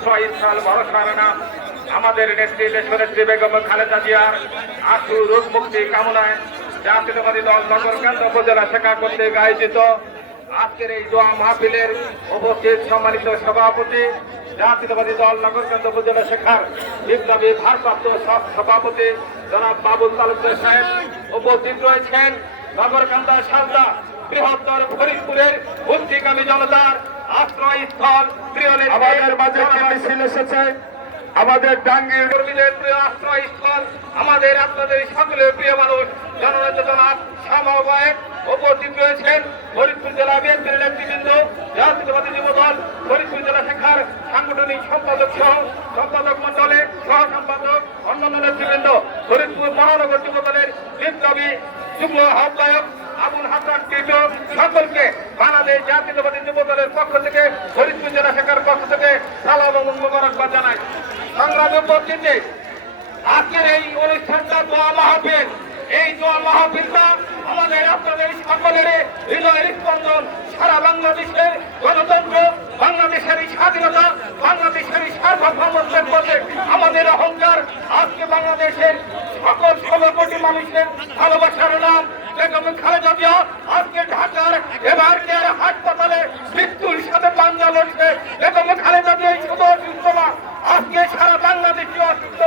আশ্রয়স্থল ভরসার নাম আমাদের নেত্রী দেশনেত্রী বেগম খালেদা জিয়ার আশু রোগ মুক্তি কামনায় জাতীয়তাবাদী দল নগরকান্দা উপজেলা শাখা কর্তৃক আয়োজিত আজকের এই দোয়া মাহফিলের উপস্থিত সম্মানিত সভাপতি জাতীয়তাবাদী দল নগরকান্দা উপজেলা শাখার বিপ্লবী ভারপ্রাপ্ত সভাপতি জনাব বাবুল তালুকদার সাহেব উপস্থিত রয়েছেন। নগরকান্দা সালদা বৃহত্তর ফরিদপুরের বুদ্ধিকামী জনতার আশ্রয়স্থল প্রিয় আমাদের মাঝে মিছিল এসেছে, আমাদের টাঙ্গীর কর্মীদের প্রিয় আশ্রয়স্থল, আমাদের আপনাদের সকলের প্রিয় মানুষ জননেতা জনাব সমবায়ের উপস্থিত রয়েছেন। ফরিদপুর জেলা বিএনপির নেতৃবৃন্দ, জাতীয়তাবাদী যুব দল ফরিদপুর জেলা শাখার সাংগঠনিক সম্পাদক সহ সম্পাদক মন্ডলের সহ সম্পাদক অন্যান্য নেতৃবৃন্দ, ফরিদপুর মহানগর যুব দলের বিপ্লবী যুগ্ম আহ্বায়ক আবুল হাসান টিটু, সকলকে বাংলাদেশ জাতীয়তাবাদী যুব দলের পক্ষ থেকে ফরিদপুর জেলা শাখার পক্ষ থেকে সালাম এবং মোবারকবাদ জানাই। সংগ্রামী উপস্থিতি, আজকের এই অনুষ্ঠানটা দোয়া মাহফিল। এই দোয়া মাহফিলটা আমাদের আপনাদের সকলের হৃদয়ের স্পন্দন। সারা বাংলাদেশের গণতন্ত্র, বাংলাদেশের স্বাধীনতা, বাংলাদেশের সার্বভৌমত্বের পথে আমাদের অহংকার। আজকে বাংলাদেশের সকল ১৬ কোটি মানুষের ভালোবাসার নাম বেগম খালেদা জিয়া আজকে ঢাকার এবার কেয়ার হাসপাতালে মৃত্যুর সাথে পাঞ্জা লড়ছে। বেগম খালেদা জিয়া শুধু অসুস্থ না, আজকে সারা বাংলাদেশি অসুস্থ।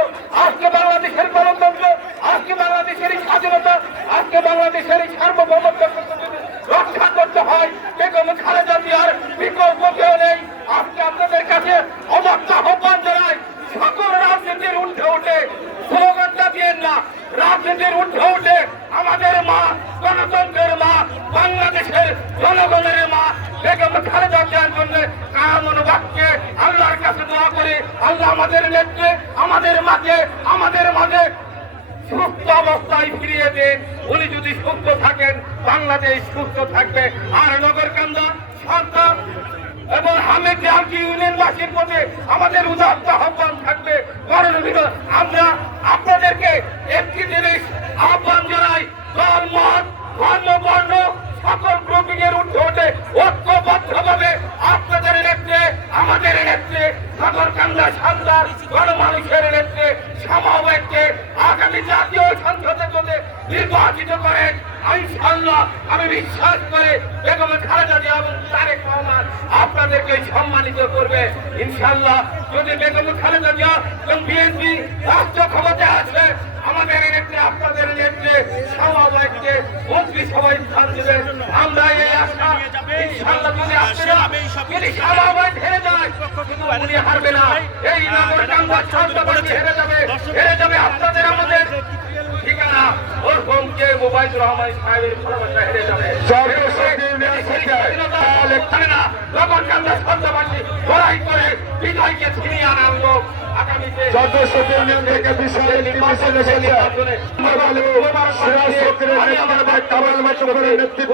আজকে বাংলাদেশের গণতন্ত্র, আজকে বাংলাদেশের স্বাধীনতা, আজকে বাংলাদেশের সার্বভৌমত্ব রক্ষা করতে হয়। বেগম খালেদা জিয়ার বিকল্প কেউ নেই। আজকে আপনাদের কাছে অবাক্য আহ্বান জানাই, সকল রাজনীতির উঠে উঠে স্লোগানটা দিয়েন না। রাজনীতির উঠে উঠে আমাদের মা, গণতন্ত্রের মা, বাংলাদেশের জনগণের মা বেগম খালেদা জিয়ার জন্য কামন বাক্যে আল্লাহর কাছে দোয়া করে আল্লাহ আমাদের নেত্রী, আমাদের মাকে, আমাদের মাঝে সুস্থ অবস্থায় ফিরিয়ে দেন। উনি যদি সুস্থ থাকেন, বাংলাদেশ সুস্থ থাকবে। আর নগরকান্দা সন্তান এবং হামিদ জাহাঙ্গীর ইউনিয়নবাসীর প্রতি আমাদের উদাত্ত আহ্বান থাকবে। আমরা আপনাদেরকে একটি জিনিস আহ্বান জানাই, দল মত ধর্ম বর্ণ সকল গ্রুপিং এর উঠে ওঠে ঐক্যবদ্ধভাবে আপনাদের নেত্রী, আমাদের নেত্রী, নগরকান্দা সান্দার গণমানুষের নেত্রী সমবায়কে আগামী জাতীয় সংসদে যদি নির্বাচিত করেন, ইনশাআল্লাহ আমি বিশ্বাস করে বেগম খালেদা জিয়া এবং তারেক রহমান আপনাদেরকে সম্মানিত করবে। ইনশাআল্লাহ যদি বেগম খালেদা জিয়া এবং বিএনপি রাষ্ট্র ক্ষমতায় আসে, আমাদের নেত্রী, আপনাদের নেত্রী সমবায়কে মন্ত্রিসভায় স্থান দেবে। আমরা এই আশা, ইনশাআল্লাহ যদি আপনারা যদি সমবায় হেরে যায়, শুধু উনি হারবে না, এই নগরকান্দা ছাত্রবাসী হেরে যাবে আপনাদের আমাদের ঠিকানা ওরকম কে মোবাইল রহমান সাহেবের ভালোবাসা হেরে যাবে। নগরকান্দা ছাত্রবাসী লড়াই করে বিজয়কে ছিনিয়ে আনার লোক আগামীতে নেতৃত্ব